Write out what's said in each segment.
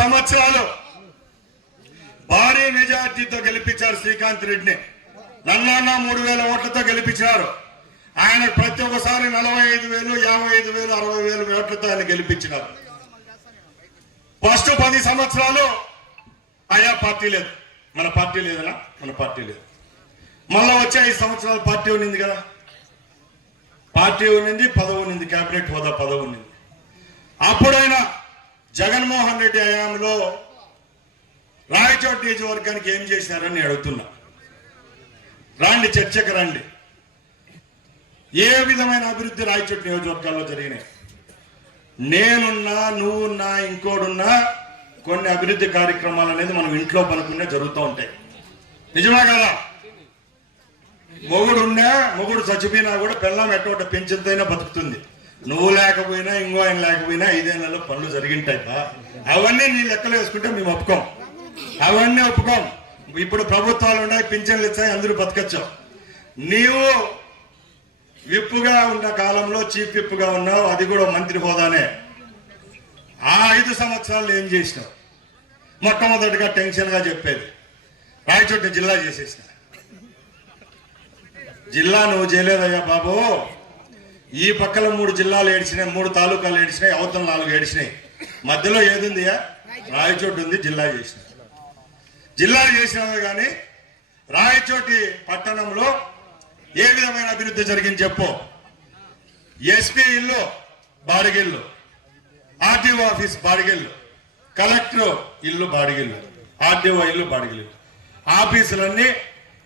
సంవత్సరాలు భారీ మెజార్టీతో గెలిపించారు శ్రీకాంత్ రెడ్డిని. నన్నాన్న మూడు వేల ఓట్లతో గెలిపించారు ఆయన ప్రతి ఒక్కసారి నలభై ఐదు వేలు యాభై ఐదు వేలు అరవై వేలు ఓట్లతో ఆయన గెలిపించినారు. ఫస్ట్ పది సంవత్సరాలు ఆయా పార్టీ లేదు. మన పార్టీ లేదనా? మన పార్టీ లేదు. మళ్ళా వచ్చే ఐదు సంవత్సరాలు పార్టీ ఉన్నింది కదా. పార్టీ ఉన్నింది పదవి ఉన్నింది కేబినెట్ హోదా పదవి ఉన్నింది. అప్పుడైనా జగన్మోహన్ రెడ్డి హయాంలో రాయచోటి నియోజకవర్గానికి ఏం చేసినారని అడుగుతున్నా. రాండి చర్చకు రండి. ఏ విధమైన అభివృద్ధి రాయచోటి నియోజకవర్గాల్లో జరిగినాయి? నేనున్నా నువ్వున్నా ఇంకోడున్నా కొన్ని అభివృద్ధి కార్యక్రమాలు అనేది మనం ఇంట్లో పనుకునే జరుగుతూ ఉంటాయి. నిజమే కదా? మొగుడు ఉన్నా మొగుడు చచ్చిపోయినా కూడా పిల్లం ఎట్టోట పెంచితేనే బతుకుతుంది. నువ్వు లేకపోయినా ఇంకో ఆయన లేకపోయినా ఐదేళ్ళలో పనులు జరిగింటాయి బా. అవన్నీ నీ లెక్కలు వేసుకుంటే మేము ఒప్పుకోం. అవన్నీ ఒప్పుకోం. ఇప్పుడు ప్రభుత్వాలు ఉన్నాయి పింఛన్లు ఇచ్చాయి అందరూ బతకచ్చు. నీవు విప్పుగా ఉన్న కాలంలో చీఫ్ విప్పుగా ఉన్నావు అది కూడా మంత్రి హోదానే. ఆ ఐదు సంవత్సరాలు ఏం చేసినావు? మొట్టమొదటిగా టెన్షన్గా చెప్పేది. రాయచోటి జిల్లా చేసేసిన. జిల్లా నువ్వు చేయలేదయ్యా బాబు. ఈ పక్కల మూడు జిల్లాలు ఏడిచినాయి మూడు తాలూకాలు ఏడిచినాయి అవతల నాలుగు ఏడిచినాయి. మధ్యలో ఏదుందియా? రాయచోటి ఉంది జిల్లా చేసిన. జిల్లా చేసినావే కానీ రాయచోటి పట్టణంలో ఏ విధమైన అభివృద్ధి జరిగింది చెప్పు. ఎస్పీ ఇల్లు బాడిగిల్లు. ఆర్టీఓ ఆఫీస్ బాడిగిల్లు. కలెక్టర్ ఇల్లు బాడిగిల్లు. ఆర్టీఓ ఇల్లు బాడిగిల్లు. ఆఫీసులన్నీ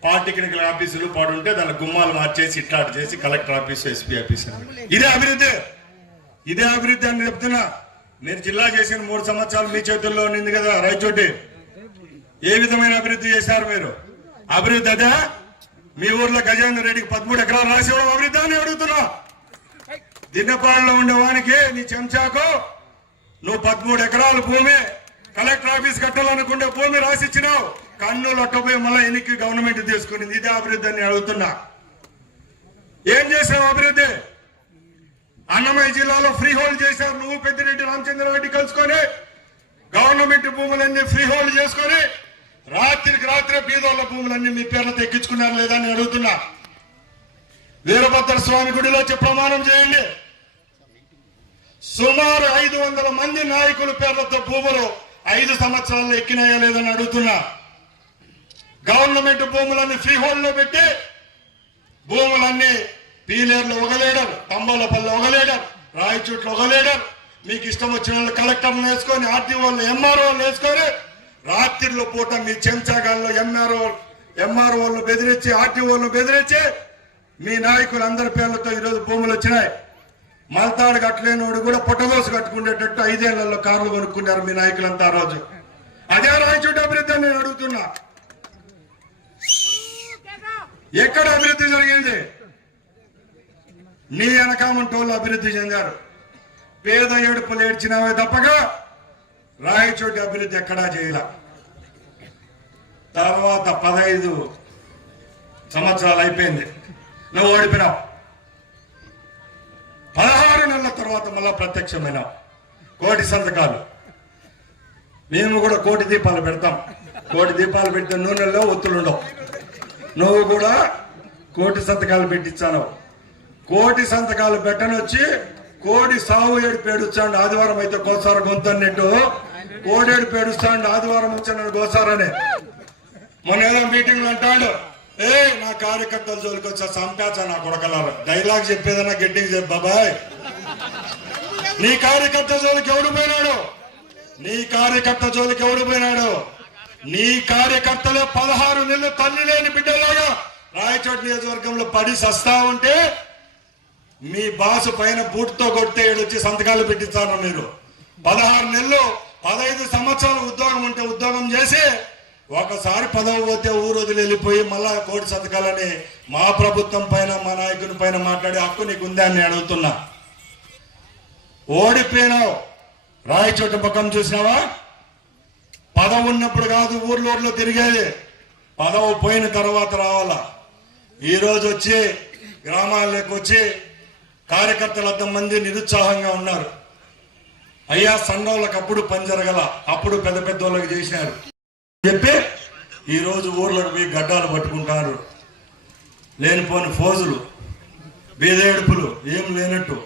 పాలిటెక్నికల్ ఆఫీసులు పాడుంటే దాని గుమ్మాలు మార్చేసి ఇట్లాట్ చేసి కలెక్టర్ ఆఫీస్ ఎస్పీ ఆఫీస్ ఇదే అభివృద్ధి. ఇదే అభివృద్ధి అని చెప్తున్నా. మీరు జిల్లా చేసిన మూడు సంవత్సరాలు మీ చేతుల్లో ఉంది కదా రైచోటి ఏ విధమైన అభివృద్ధి చేశారు మీరు? అభివృద్ధి అదే? మీ ఊర్లో గజేంద్ర రెడ్డికి పదమూడు ఎకరాలు రాసి ఇవ్వడం అభివృద్ధి అని అడుగుతున్నా. దిన్నపాడులో ఉండే వానికి నీ చెంచాకు నువ్వు పదమూడు ఎకరాల భూమి కలెక్టర్ ఆఫీస్ కట్టాలనుకుంటే భూమి రాసిచ్చినావు. కన్ను లొట్టపోయి మళ్ళీ ఎన్నిక గవర్నమెంట్ తీసుకునింది. ఇదే అభివృద్ధి అని అడుగుతున్నా. ఏం చేసావు అభివృద్ధి? అన్నమయ్య జిల్లాలో ఫ్రీ హోల్డ్ చేశారు. నువ్వు పెద్దిరెడ్డి రామచంద్రారెడ్డి కలుసుకొని గవర్నమెంట్ భూములన్నీ ఫ్రీ హోల్డ్ చేసుకొని రాత్రికి రాత్రే బీదోళ్ళ భూములన్నీ మీ పేర్లతో ఎక్కించుకున్నారు లేదా అని అడుగుతున్నా. వీరభద్ర స్వామి గుడిలో వచ్చి ప్రమాణం చేయండి. సుమారు ఐదు వందల మంది నాయకుల పేర్లతో భూములు ఐదు సంవత్సరాల్లో ఎక్కినాయా లేదని అడుగుతున్నా. గవర్నమెంట్ భూములన్నీ ఫ్రీహోల్డ్లో పెట్టి భూములన్నీ పీలేర్లు ఒకలేడర్ తంబాలపల్లి ఒకలేడర్ రాయచోట్ల ఒకలేడర్ మీకు ఇష్టం వచ్చిన వాళ్ళు కలెక్టర్లు వేసుకొని ఆర్టీఓలు ఎంఆర్ఓలు వేసుకొని రాత్రిలో పూట మీ చెంచాగాళ్ళు ఎంఆర్ఓ ఎంఆర్ఓలు బెదిరించి ఆర్టీఓలు బెదిరించి మీ నాయకులు అందరి పేర్లతో ఈరోజు భూములు వచ్చినాయి. మల్తాడు కట్టలేనివాడు కూడా పుట్టదోసు కట్టుకునేటట్టు ఐదేళ్ళలో కార్లు కొనుక్కున్నారు మీ నాయకులంతా ఆ రోజు. అదే రాయచూట అభివృద్ధి అని నేను అడుగుతున్నా. ఎక్కడ అభివృద్ధి జరిగింది? నీ వెనకామంటోళ్ళు అభివృద్ధి చెందారు. పేద ఏడుపులు ఏడ్చినావే తప్పగా రాయచోటి అభివృద్ధి ఎక్కడా చేయాల. తర్వాత పదహైదు సంవత్సరాలు అయిపోయింది. నువ్వు ఓడిపోయినావు. పదహారు నెలల తర్వాత మళ్ళా ప్రత్యక్షమైనావు. కోటి సంతకాలు. మేము కూడా కోటి దీపాలు పెడతాం. కోటి దీపాలు పెట్టిన నూనెల్లో ఒత్తులు ఉండవు నువ్వు కూడా కోటి సంతకాలు పెట్టించాను. కోటి సంతకాలు పెట్టనొచ్చి కోడి సాగు ఏడు పేడుచ్చాడు ఆదివారం అయితే కోసార గొంతన్నట్టు కోడేడు పేడుస్తాండు ఆదివారం వచ్చాను గోసారనే మన ఏదో మీటింగ్లో అంటాడు ఏ నా కార్యకర్తల జోలికి వచ్చా సంపేచా నా కొడకలారు. డైలాగ్ చెప్పేదన్నా గట్టిగా చెప్పు బాబాయ్. నీ కార్యకర్త జోలికి ఎవడు పోయినాడు? నీ కార్యకర్త జోలికి ఎవడు పోయినాడు? నీ కార్యకర్తలే పదహారు నెలలు తల్లి లేని బిడ్డలాగా రాయచోటి నియోజకవర్గంలో పడి సస్తా ఉంటే మీ బాసు పైన బూట్తో కొడితే వచ్చి సంతకాలు పెట్టిస్తాను మీరు. పదహారు నెలలు పదహైదు సంవత్సరాలు ఉద్యోగం ఉంటే ఉద్యోగం చేసి ఒకసారి పదవి పోతే ఊరు వదిలి వెళ్ళిపోయి మళ్ళా కోటి సంతకాలని మా ప్రభుత్వం పైన మా నాయకుని పైన మాట్లాడే హక్కు నీకు ఉందా అని అడుగుతున్నా. ఓడిపోయినావు. రాయచోటి ముఖం చూసినావా? పదవి ఉన్నప్పుడు కాదు ఊర్లో ఊర్లో తిరిగేది. పదవి పోయిన తర్వాత రావాలా? ఈరోజు వచ్చి గ్రామాల్లోకి వచ్చి కార్యకర్తలు అంత మంది నిరుత్సాహంగా ఉన్నారు. అయ్యా సంఘంలకు అప్పుడు పని జరగల. అప్పుడు పెద్ద పెద్ద వాళ్ళకి చేసినారు చెప్పి ఈరోజు ఊర్లోకి ఊర్లకు పోయి గడ్డాలు పట్టుకుంటారు. లేనిపోని ఫోజులు బీదేడుపులు ఏం లేనట్టు.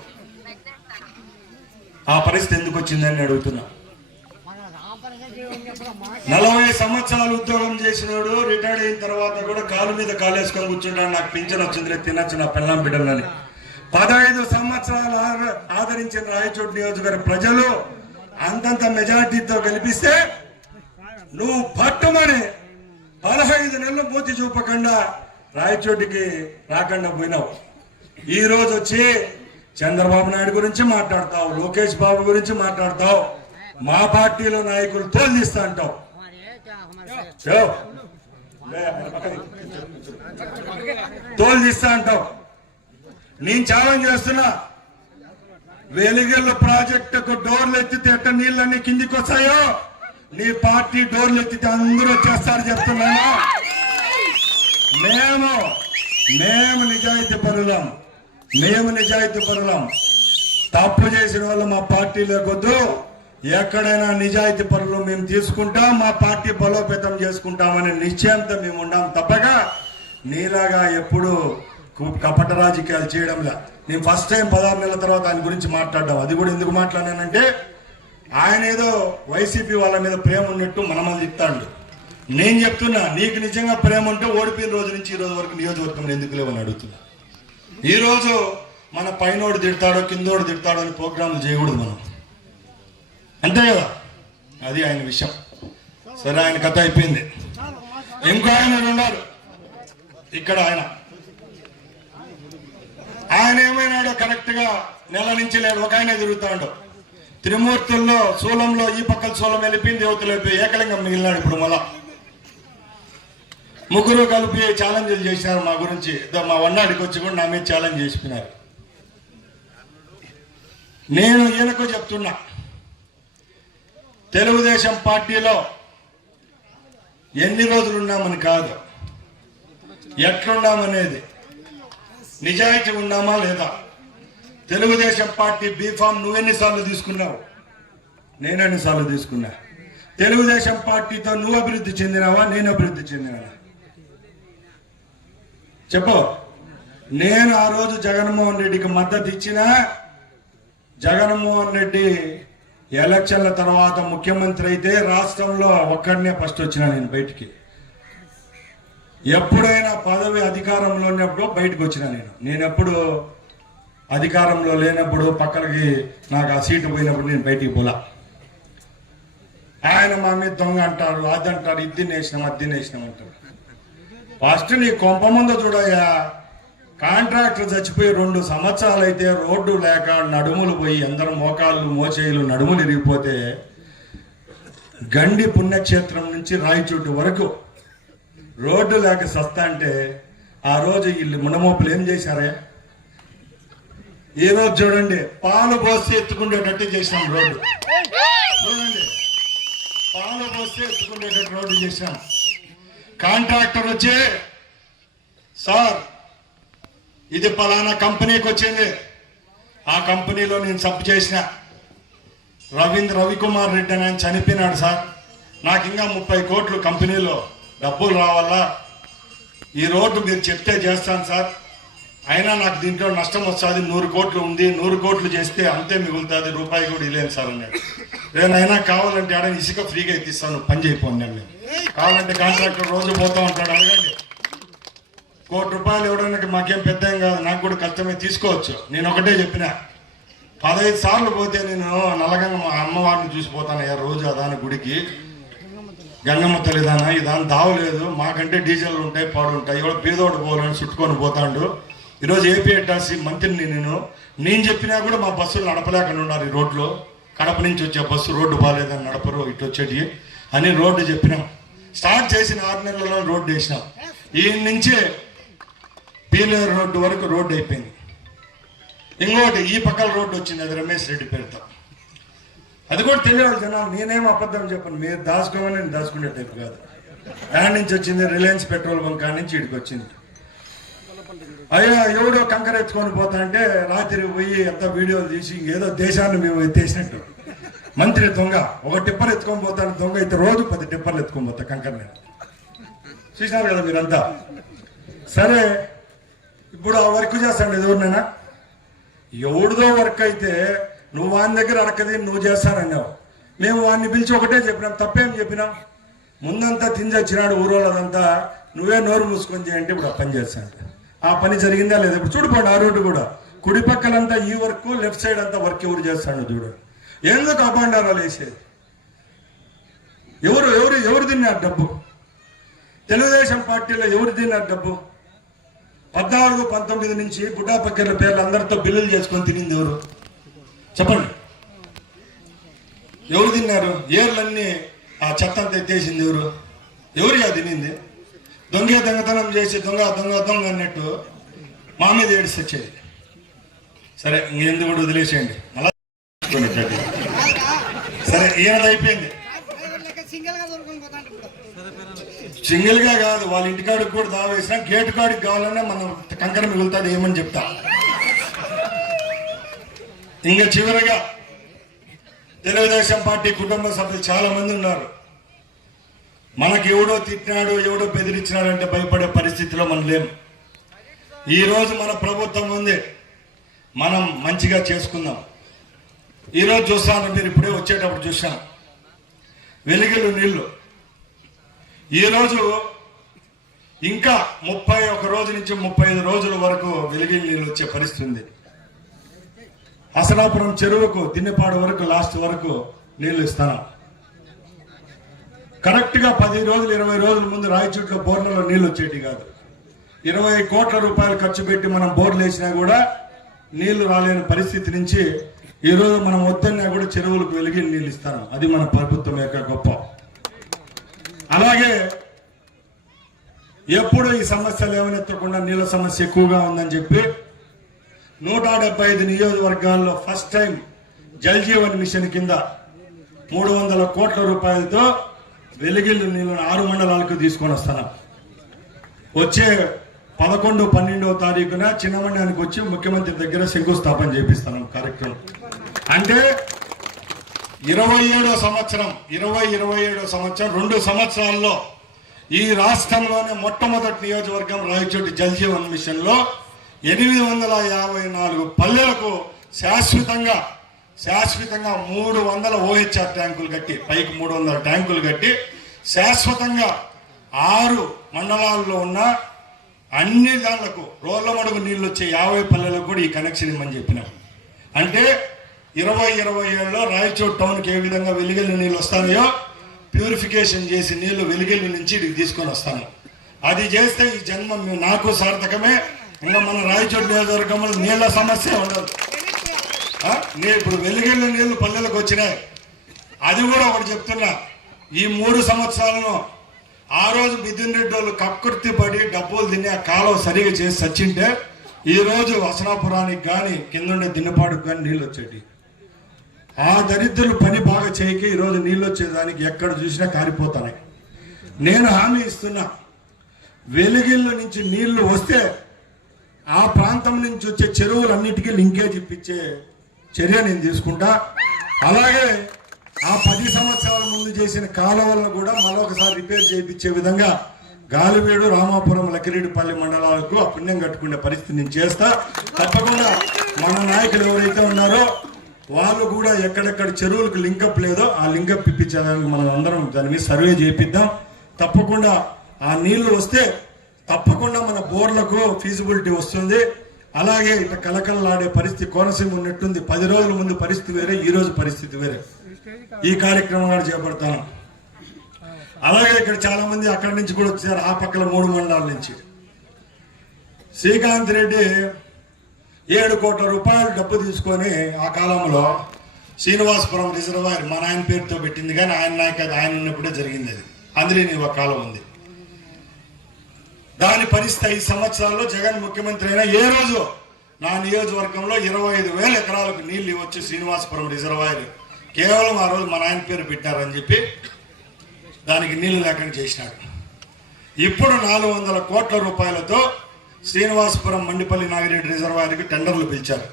ఆ పరిస్థితి ఎందుకు వచ్చిందని అడుగుతున్నా. నలభై సంవత్సరాలు ఉద్యోగం చేసినాడు రిటైర్డ్ అయిన తర్వాత కూడా కాలు మీద కాలేసుకొని కూర్చుంటాడు. నాకు పింఛన్ వచ్చింది తినొచ్చు తినచ్చు నా పిల్లం బిడ్డలని. పదహైదు సంవత్సరాలు ఆదరించిన రాయచోటి నియోజకవర్గ ప్రజలు అంతంత మెజార్టీతో గెలిపిస్తే నువ్వు పట్టుమని పదహైదు నెలలు మూతి చూపకుండా రాయచోటికి రాకుండా పోయినావు. ఈ రోజు వచ్చి చంద్రబాబు నాయుడు గురించి మాట్లాడతావు లోకేష్ బాబు గురించి మాట్లాడతావు. మా పార్టీలో నాయకులు తోలిస్తా అంటాం చో. తోలు తీస్తా అంటావు. నేను ఛాలెంజ్ చేస్తున్నా. వెలిగెళ్ళ ప్రాజెక్టుకు డోర్లు ఎత్తితే ఎట్ట నీళ్ళన్నీ కిందికి వస్తాయో? నీ పార్టీ డోర్లు ఎత్తితే అందరూ వచ్చేస్తారు చెప్తున్నాను. మేము మేము నిజాయితీ పరులం. మేము నిజాయితీ పరులం. తప్పు చేసిన వాళ్ళు మా పార్టీలోకొద్దు ఎక్కడైనా నిజాయితీ పనులు మేము తీసుకుంటాం మా పార్టీ బలోపేతం చేసుకుంటామనే నిశ్చయంతో మేము ఉండాం తప్పక. నీలాగా ఎప్పుడు కపట రాజకీయాలు చేయడంలా నేను ఫస్ట్ టైం పదహారు నెలల తర్వాత ఆయన గురించి మాట్లాడడం. అది కూడా ఎందుకు మాట్లాడానంటే ఆయన ఏదో వైసీపీ వాళ్ళ మీద ప్రేమ ఉన్నట్టు మనమల్ని చెప్తాడు నేను చెప్తున్నా నీకు నిజంగా ప్రేమ ఉంటే ఓడిపోయిన రోజు నుంచి ఈ రోజు వరకు నియోజకవర్గం ఎందుకు లేవని అడుగుతున్నా. ఈరోజు మన పైనోడు తిడతాడో కిందోడు తిడతాడో అని ప్రోగ్రాంలు చేయకూడదు మనం. అంతే కదా? అది ఆయన విషయం. సరే ఆయన కథ అయిపోయింది. ఇంకో ఆయన ఉన్నారు? ఇక్కడ ఆయన. ఆయన ఏమైనాడో కరెక్ట్గా నెల నుంచి లేడు ఒక ఆయన తిరుగుతాడు త్రిమూర్తుల్లో శూలంలో ఈ పక్కల శూలం వెళ్ళిపోయింది యువతలు వెళ్ళిపోయి ఏకలింగం మిగిలినాడు ఇప్పుడు మళ్ళా. ముగ్గురు కలిపి ఛాలెంజ్లు చేసినారు మా గురించి. మా వన్నాడికి వచ్చి కూడా నా మీద ఛాలెంజ్ చేసిపోయినారు. నేను ఈయనకు చెప్తున్నా. తెలుగుదేశం పార్టీలో ఎన్ని రోజులు ఉన్నామని కాదు. ఎట్లున్నామనేది నిజాయితీ ఉన్నామా లేదా? తెలుగుదేశం పార్టీ బీఫామ్ నువ్వెన్నిసార్లు తీసుకున్నావు? నేను ఎన్నిసార్లు తీసుకున్నా? తెలుగుదేశం పార్టీతో నువ్వు అభివృద్ధి చెందినావా? నేను అభివృద్ధి చెందినావా చెప్పు. నేను ఆ రోజు జగన్మోహన్ రెడ్డికి మద్దతు ఇచ్చిన జగన్మోహన్ రెడ్డి ఎలక్షన్ల తర్వాత ముఖ్యమంత్రి అయితే రాష్ట్రంలో ఒక్కడనే ఫస్ట్ వచ్చిన నేను బయటికి. ఎప్పుడైనా పదవి అధికారంలో ఉన్నప్పుడు బయటకు వచ్చిన నేను. నేను ఎప్పుడు అధికారంలో లేనప్పుడు పక్కనకి నాకు ఆ సీటు పోయినప్పుడు నేను బయటికి పోలా. ఆయన మా మీద దొంగ అంటారు అది అంటారు ఇది తినేసినాం అది తినేసినాం అంటారు ఫస్ట్ నీ కొంప ముందు చూడయ్యా. కాంట్రాక్టర్ చచ్చిపోయి రెండు సంవత్సరాలు అయితే రోడ్డు లేక నడుములు పోయి అందరం మోకాళ్ళు మోచేయులు నడుములు ఇరిగిపోతే గండి పుణ్యక్షేత్రం నుంచి రాయచోటు వరకు రోడ్డు లేక సస్తా అంటే ఆ రోజు వీళ్ళు మునమోపులు ఏం చేశారే? ఈ రోజు చూడండి పాలు పోసి ఎత్తుకుండేటట్టు చేశాం రోడ్డు. చూడండి పాలు పోసి ఎత్తుకుండేటట్టు రోడ్డు చేశాం. కాంట్రాక్టర్ వచ్చి సార్ ఇది పలానా కంపెనీకి వచ్చింది. ఆ కంపెనీలో నేను సబ్ చేసిన రవీంద్ర రవికుమార్ రెడ్డి అని ఆయన చనిపోయినాడు సార్. నాకు ఇంకా ముప్పై కోట్లు కంపెనీలో డబ్బులు రావాలా? ఈ రోడ్డు మీరు చెప్తే చేస్తాను సార్. అయినా నాకు దీంట్లో నష్టం వస్తుంది. నూరు కోట్లు ఉంది. నూరు కోట్లు చేస్తే అంతే మిగులుతుంది. రూపాయి కూడా ఇలేను సార్ అన్నాడు. నేనైనా కావాలంటే ఆడ ఇసుక ఫ్రీగా ఎత్తిస్తాను. పని చేయకపోండి నేను. కావాలంటే కాంట్రాక్టర్ రోజు పోతా ఉంటాడు. అడగండి. కోటి రూపాయలు ఇవ్వడానికి మాకేం పెద్ద ఏం కాదు. నాకు కూడా కష్టమే. తీసుకోవచ్చు. నేను ఒకటే చెప్పిన. పదహైదు సార్లు పోతే నేను నల్లగంగ మా అమ్మవారిని చూసిపోతానయ్యా రోజు అదాని గుడికి? గంగమ్మ తల్లిదాన? ఇదాని దావలేదు మాకంటే డీజిల్ ఉంటాయి పాడు ఉంటాయి. ఎవడో పేదోడు పోవాలని చుట్టుకొని పోతాడు. ఈరోజు ఏపీ ఎట్టాసి మంత్రిని నేను. నేను చెప్పినా కూడా మా బస్సులు నడపలేకుండా ఉన్నారు ఈ రోడ్లో. కడప నుంచి వచ్చే బస్సు రోడ్డు బాగాలేదని నడపరు. ఇటు వచ్చేటి అని రోడ్డు చెప్పినాం. స్టార్ట్ చేసిన ఆరు నెలల్లో రోడ్డు వేసినాం. ఈ నుంచి పీలేరు రోడ్డు వరకు రోడ్డు అయిపోయింది. ఇంకోటి ఈ పక్కల రోడ్డు వచ్చింది అది రమేష్ రెడ్డి పేరుతో. అది కూడా తెలియాలి జనాలు నేనేం అబద్ధం చెప్పను. మీరు దాచుకోమని నేను దాచుకునే టైప్ కాదు. దాని నుంచి వచ్చింది రిలయన్స్ పెట్రోల్ బంక్ నుంచి ఇక్కడికి వచ్చింది. అయ్యా ఎవడో కంకర ఎత్తుకొని పోతా అంటే రాత్రి పోయి ఎంత వీడియోలు తీసి ఏదో దేశాన్ని మేము ఎత్తేసినట్టు. మంత్రి దొంగ ఒక టిప్పర్ ఎత్తుకొని పోతాను దొంగ అయితే రోజు పది టిప్పర్లు ఎత్తుకొని పోతా కంకర్ని చూసినారు కదా మీరంతా? సరే ఇప్పుడు ఆ వర్క్ చేస్తాండి ఎవరినైనా? ఎవడిదో వర్క్ అయితే నువ్వు వాని దగ్గర అడకది నువ్వు చేస్తానన్నావు. మేము వాడిని పిలిచి ఒకటే చెప్పినాం తప్పేం చెప్పినాం? ముందంతా తింజొచ్చినాడు ఊరోళ్ళదంతా నువ్వే నోరు మూసుకొని చేయంటే ఇప్పుడు ఆ పని చేస్తాను ఆ పని జరిగిందా లేదా? ఇప్పుడు చూడుకోండి ఆ రోడ్డు కూడా. కుడి పక్కలంతా ఈ వర్క్ లెఫ్ట్ సైడ్ అంతా వర్క్ ఎవరు చేస్తాడు చూడు. ఎందుకు అపాండారాలు వేసేది? ఎవరు ఎవరు ఎవరు తిన్నారు డబ్బు? తెలుగుదేశం పార్టీలో ఎవరు తిన్నారు డబ్బు? పద్నాలుగు పంతొమ్మిది నుంచి బుడ్డా పక్కన పేర్లు అందరితో బిల్లులు చేసుకొని తినింది ఎవరు? చెప్పండి. ఎవరు తిన్నారు? ఏర్లన్నీ ఆ చెత్త అంతా ఎత్తేసింది ఎవరు? ఎవరు ఆ తినింది? దొంగ దొంగతనం చేసి దొంగ దొంగ దొంగ అన్నట్టు మా మీద ఏడిసి వచ్చేది సరే ఇంకెందుకు కూడా వదిలేసేయండి. అలా సరే ఈయనది అయిపోయింది. సింగిల్గా కాదు వాళ్ళ ఇంటికాడికి కూడా దావేసినా గేటు కాడికి కావాలన్నా మనం కంకర మిగులుతుంది ఏమని చెప్తా. ఇంకా చివరగా తెలుగుదేశం పార్టీ కుటుంబ సభ్యులు చాలా మంది ఉన్నారు. మనకి ఎవడో తిట్టినాడు ఎవడో బెదిరించినాడంటే భయపడే పరిస్థితిలో మనం లేము ఈరోజు మన ప్రభుత్వం ఉంది మనం మంచిగా చేసుకుందాం. ఈ రోజు చూస్తాను మీరు ఇప్పుడే వచ్చేటప్పుడు చూశాను. వెలుగులు నీళ్ళు. ఈరోజు ఇంకా ముప్పై ఒక రోజు నుంచి ముప్పై ఐదు రోజుల వరకు వెలుగు నీళ్ళు వచ్చే పరిస్థితి ఉంది అసలాపురం చెరువుకు దిన్నెపాడు వరకు లాస్ట్ వరకు నీళ్ళు ఇస్తాను కరెక్ట్గా పది రోజులు ఇరవై రోజుల ముందు రాయచూట్లో బోర్లలో నీళ్ళు వచ్చేటి కాదు. ఇరవై కోట్ల రూపాయలు ఖర్చు పెట్టి మనం బోర్లు వేసినా కూడా నీళ్ళు రాలేని పరిస్థితి నుంచి ఈ రోజు మనం వద్దన్నా కూడా చెరువులకు వెలిగి నీళ్ళు ఇస్తాను. అది మన ప్రభుత్వం యొక్క గొప్ప. అలాగే ఎప్పుడు ఈ సమస్యలు ఏమనెత్తకుండా నీళ్ళ సమస్య ఎక్కువగా ఉందని చెప్పి నూట డెబ్బై ఐదు నియోజకవర్గాల్లో first time Jal Jeevan mission కింద మూడు వందల కోట్ల రూపాయలతో వెలిగిల్లు నీళ్ళను ఆరు మండలాలకు తీసుకొని వస్తున్నాం. వచ్చే పదకొండు పన్నెండవ తారీఖున చిన్నమండానికి వచ్చి ముఖ్యమంత్రి దగ్గర శంకుస్థాపన చేపిస్తాను కార్యక్రమం. అంటే ఇరవై ఏడో సంవత్సరం ఇరవై ఇరవై ఏడో సంవత్సరం రెండు సంవత్సరాల్లో ఈ రాష్ట్రంలోనే మొట్టమొదటి నియోజకవర్గం రాయచోటి జల్జీవన్ మిషన్లో ఎనిమిది వందల యాభై నాలుగు పల్లెలకు శాశ్వతంగా శాశ్వతంగా మూడు వందల ఓహెచ్ఆర్ ట్యాంకులు కట్టి పైకి మూడు వందల ట్యాంకులు కట్టి శాశ్వతంగా ఆరు మండలాల్లో ఉన్న అన్ని దాంట్లకు రోళ్ళ మడుగు నీళ్ళు వచ్చే యాభై పల్లెలకు కూడా ఈ కనెక్షన్ ఇమ్మని చెప్పినాం అంటే ఇరవై ఇరవై ఏడులో రాయచోట్ టౌన్కి ఏ విధంగా వెలుగెల్లి నీళ్ళు వస్తాయో ప్యూరిఫికేషన్ చేసి నీళ్ళు వెలుగెల్లి నుంచి ఇక్కడికి తీసుకొని వస్తాను. అది చేస్తే ఈ జన్మ నాకు సార్థకమే. ఇంకా మన రాయచోట్ నియోజకవర్గంలో నీళ్ళ సమస్య ఉండదు. నేను ఇప్పుడు వెలిగెల్లి నీళ్ళు పల్లెలకు వచ్చినాయి. అది కూడా ఒకటి చెప్తున్నా. ఈ మూడు సంవత్సరాలను ఆ రోజు మిథున్ రెడ్డి వాళ్ళు కక్కుర్తి పడి డబ్బులు తిని ఆ కాలువ సరిగా చేసి సచ్చింటే ఈరోజు వసనాపురానికి కానీ కిందుండే దిన్నపాడుకు కానీ నీళ్ళు వచ్చేటి ఆ దరిద్రులు పని బాగా చేయక ఈ రోజు నీళ్ళు వచ్చేదానికి ఎక్కడ చూసినా కారిపోతున్నాయి నేను హామీ ఇస్తున్నా వెలుగిళ్ళ నుంచి నీళ్ళు వస్తే ఆ ప్రాంతం నుంచి వచ్చే చెరువులన్నిటికీ లింకేజ్ ఇప్పించే చర్య నేను తీసుకుంటా. అలాగే ఆ పది సంవత్సరాల ముందు చేసిన కాలువలను కూడా మరొకసారి రిపేర్ చేయించే విధంగా గాలివేడు రామాపురం లకిరెడ్డిపల్లి మండలాలకు ఆ పుణ్యం కట్టుకునే పరిస్థితి నేను చేస్తా. తప్పకుండా మన నాయకులు ఎవరైతే ఉన్నారో వాళ్ళు కూడా ఎక్కడెక్కడ చెరువులకు లింకప్ లేదో ఆ లింకప్ ఇప్పించడానికి మనం అందరం దాని మీద సర్వే చేపిద్దాం. తప్పకుండా ఆ నీళ్ళు వస్తే తప్పకుండా మన బోర్లకు ఫీజిబిలిటీ వస్తుంది. అలాగే ఇట్లా కలకలలాడే పరిస్థితి కోనసీమ ఉన్నట్టుంది. పది రోజుల ముందు పరిస్థితి వేరే ఈ రోజు పరిస్థితి వేరే. ఈ కార్యక్రమం చేపడతాను అలాగే ఇక్కడ చాలా మంది అక్కడి నుంచి కూడా వచ్చారు ఆ పక్కల మూడు మండలాల నుంచి. శ్రీకాంత్ రెడ్డి ఏడు కోట్ల రూపాయలు డబ్బు తీసుకొని ఆ కాలంలో శ్రీనివాసపురం రిజర్వాయర్ మా నాయన పేరుతో పెట్టింది కానీ ఆయన నాయక ఆయన ఉన్నప్పుడే జరిగింది అది. అందులోని ఒక కాలం ఉంది. దాని పరిస్థితి ఐదు సంవత్సరాల్లో జగన్ ముఖ్యమంత్రి అయినా ఏ రోజు నా నియోజకవర్గంలో ఇరవై ఐదు వేల ఎకరాలకు నీళ్ళు ఇవ్వచ్చు శ్రీనివాసపురం రిజర్వాయర్? కేవలం ఆ రోజు మా నాయన పేరు పెట్టారని చెప్పి దానికి నీళ్ళు లేకుండా చేసినాడు. ఇప్పుడు నాలుగు వందల కోట్ల రూపాయలతో శ్రీనివాసపురం మండిపల్లి నాగిరెడ్డి రిజర్వాయర్కి టెండర్లు పిలిచారు.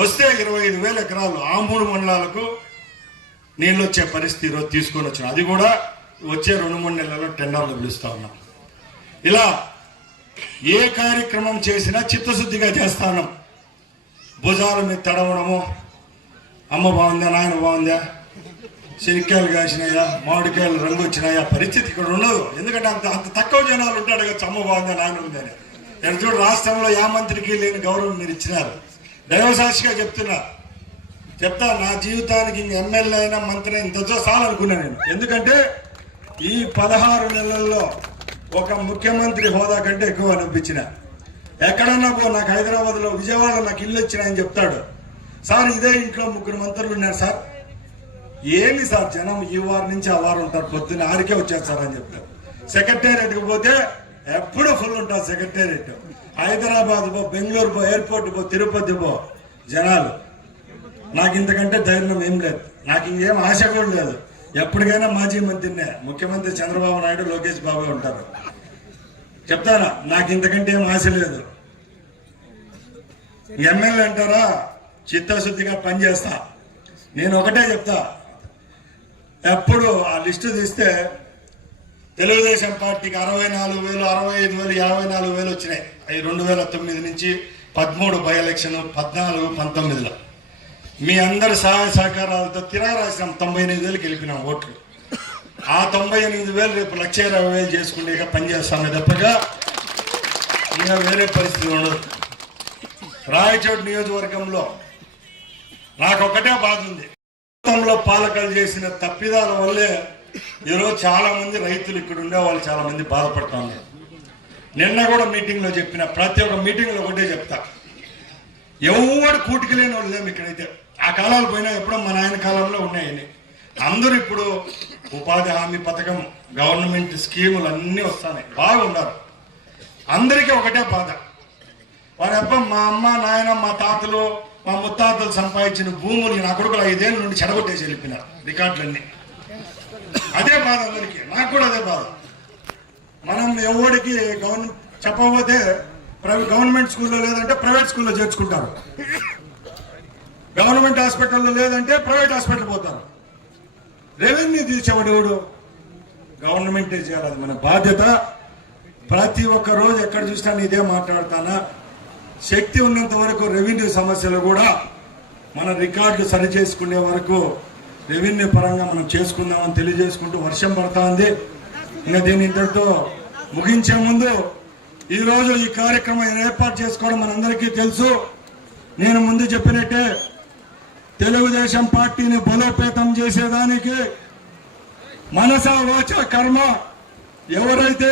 వస్తే ఇరవై ఐదు వేల ఎకరాలు ఆ మూడు మండలాలకు నీళ్ళు వచ్చే పరిస్థితి ఈరోజు తీసుకొని వచ్చిన. అది కూడా వచ్చే రెండు మూడు నెలల్లో టెండర్లు పిలుస్తూ ఉన్నాం. ఇలా ఏ కార్యక్రమం చేసినా చిత్తశుద్ధిగా చేస్తాను భుజాల మీద తడవడము అమ్మ బాగుందా నాయన బాగుందా శనిక్కాయలు కాసినాయా మామిడికాయలు రంగు వచ్చినాయా పరిస్థితి ఇక్కడ ఉండదు. ఎందుకంటే అంత అంత తక్కువ జనాలు ఉంటాడు కదా అమ్మ బాగుందా నాయన ఉందని ఇక్కడ చూడు రాష్ట్రంలో యా మంత్రికి లేని గౌరవం మీరు ఇచ్చినారు. దైవసాక్షిగా చెప్తున్నా. చెప్తా నా జీవితానికి ఇంక ఎమ్మెల్యే అయినా మంత్రి అయినా ఇంత అనుకున్నా నేను. ఎందుకంటే ఈ పదహారు నెలల్లో ఒక ముఖ్యమంత్రి హోదా కంటే ఎక్కువ అనిపించిన. ఎక్కడన్నా పో నాకు హైదరాబాద్లో విజయవాడలో నాకు ఇల్లు వచ్చినాయని చెప్తాడు. సార్ ఇదే ఇంట్లో ముగ్గురు మంత్రులు ఉన్నారు సార్. ఏంది సార్ జనం ఈ వారం నుంచి ఆ వారం ఉంటారు పొద్దున్న ఆరికే వచ్చేస్తారు అని చెప్తారు. సెక్రటేరియట్కి పోతే ఎప్పుడు ఫుల్ ఉంటుంది సెక్రటేరియట్ హైదరాబాద్ పో బెంగళూరు పో ఎయిర్పోర్ట్ పో తిరుపతి పో. జనాలు నాకు ఇంతకంటే ధైర్యం ఏం లేదు. నాకు ఇంకేం ఆశ కూడా లేదు. ఎప్పటికైనా మాజీ మంత్రినే ముఖ్యమంత్రి చంద్రబాబు నాయుడు లోకేష్ బాబు ఉంటారు. చెప్తానా నాకు ఇంతకంటే ఏం ఆశ లేదు. ఎమ్మెల్యే అంటారా? చిత్తశుద్ధిగా పనిచేస్తా నేను ఒకటే చెప్తా. ఎప్పుడు ఆ లిస్టు తీస్తే తెలుగుదేశం పార్టీకి అరవై నాలుగు వేలు అరవై ఐదు వేలు యాభై నాలుగు వేలు వచ్చినాయి. అవి రెండు వేల తొమ్మిది నుంచి పదమూడు బై ఎలక్షన్ పద్నాలుగు పంతొమ్మిదిలో. మీ అందరి సహాయ సహకారాలతో తిరగరాసినాం తొంభై ఎనిమిది వేలు గెలిపినాం ఓట్లు. ఆ తొంభై ఎనిమిది వేలు రేపు లక్ష ఇరవై వేలు చేసుకుంటే ఇక పనిచేస్తామే తప్పగా ఇంకా వేరే పరిస్థితి ఉండదు. రాయచోటి నియోజకవర్గంలో నాకు ఒకటే బాధ ఉంది. గతంలో పాలకలు చేసిన తప్పిదాల వల్లే ఈరోజు చాలా మంది రైతులు ఇక్కడ ఉండే వాళ్ళు చాలా మంది బాధపడతా నిన్న కూడా మీటింగ్లో చెప్పిన ప్రతి ఒక్క మీటింగ్లో ఒకటే చెప్తా. ఎవడు కూటికి లేని వాళ్ళు లేము ఇక్కడైతే. ఆ కాలాలు పోయినా ఎప్పుడో మా నాయన కాలంలో ఉన్నాయని అందరూ ఇప్పుడు ఉపాధి హామీ పథకం గవర్నమెంట్ స్కీములు అన్నీ వస్తున్నాయి. బాగున్నారు. అందరికీ ఒకటే బాధ. వారి అబ్బ మా అమ్మ నాయన మా తాతలు మా ముత్తాతలు సంపాదించిన భూములు నా కొడుకులు ఐదేళ్ళ నుండి చెడగొట్టేసి వెళ్ళిపోయినారు. రికార్డులన్నీ. అదే బాధ అందరికీ. నాకు కూడా అదే బాధ. మనం ఎవరికి గవర్నమెంట్ చెప్పకపోతే ప్రైవేట్ గవర్నమెంట్ స్కూల్లో లేదంటే ప్రైవేట్ స్కూల్లో చేర్చుకుంటారు. గవర్నమెంట్ హాస్పిటల్లో లేదంటే ప్రైవేట్ హాస్పిటల్ పోతారు. రెవెన్యూ తీసేవాడు ఎవడు? గవర్నమెంటే చేయాలి. అది మన బాధ్యత. ప్రతి ఒక్క రోజు ఎక్కడ చూసినా నేను ఇదే మాట్లాడతానా? శక్తి ఉన్నంత వరకు రెవెన్యూ సమస్యలు కూడా మన రికార్డులు సరి చేసుకునే వరకు రెవెన్యూ పరంగా మనం చేసుకుందామని తెలియజేసుకుంటూ వర్షం పడతా ఉంది ఇంకా దీని ఇంతటితో ముగించే ముందు ఈ ఈ కార్యక్రమం ఏర్పాటు చేసుకోవడం మనందరికీ తెలుసు. నేను ముందు చెప్పినట్టే తెలుగుదేశం పార్టీని బలోపేతం చేసేదానికి మనస వాచ కర్మ ఎవరైతే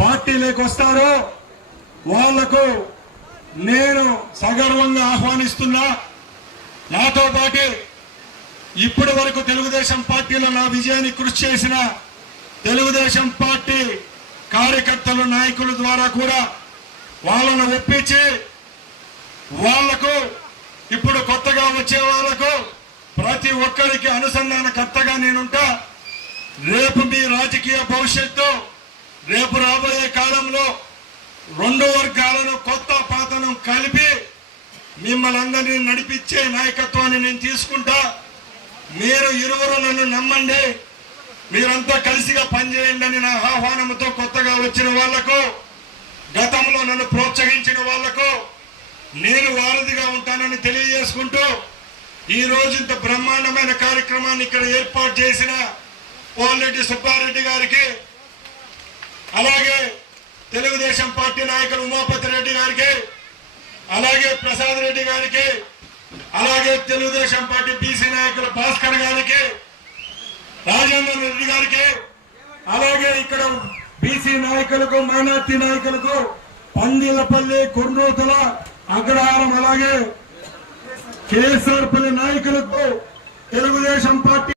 పార్టీలోకి వస్తారో వాళ్ళకు నేను సగర్వంగా ఆహ్వానిస్తున్నా. నాతో పాటు ఇప్పటి వరకు తెలుగుదేశం పార్టీలో నా విజయాన్ని కృషి చేసిన తెలుగుదేశం పార్టీ కార్యకర్తలు నాయకుల ద్వారా కూడా వాళ్ళను ఒప్పించి వాళ్ళకు ఇప్పుడు కొత్తగా వచ్చే వాళ్ళకు ప్రతి ఒక్కరికి అనుసంధానకర్తగా నేనుంటా. రేపు మీ రాజకీయ భవిష్యత్తు రేపు రాబోయే కాలంలో రెండు వర్గాలను కొత్త పాతను కలిపి మిమ్మల్ని అందరినీ నడిపించే నాయకత్వాన్ని నేను తీసుకుంటా. మీరు ఇరువురు నన్ను నమ్మండి. మీరంతా కలిసిగా పనిచేయండి అని నా ఆహ్వానంతో కొత్తగా వచ్చిన వాళ్ళకు గతంలో నన్ను ప్రోత్సహించిన వాళ్ళకు నేను వారధిగా ఉంటానని తెలియజేసుకుంటూ ఈ రోజు ఇంత బ్రహ్మాండమైన కార్యక్రమాన్ని ఇక్కడ ఏర్పాటు చేసిన పోలరెడ్డి సుబ్బారెడ్డి గారికి అలాగే తెలుగుదేశం పార్టీ నాయకులు ఉమాపతి రెడ్డి గారికి అలాగే ప్రసాద్ రెడ్డి గారికి అలాగే తెలుగుదేశం పార్టీ బీసీ నాయకులు భాస్కర్ గారికి రాజేంద్ర రెడ్డి గారికి అలాగే ఇక్కడ బీసీ నాయకులకు మైనార్టీ నాయకులకు పందిలపల్లి కుర్నూతల అగ్రహారం అలాగే కేసర్పల్లి నాయకులకు తెలుగుదేశం పార్టీ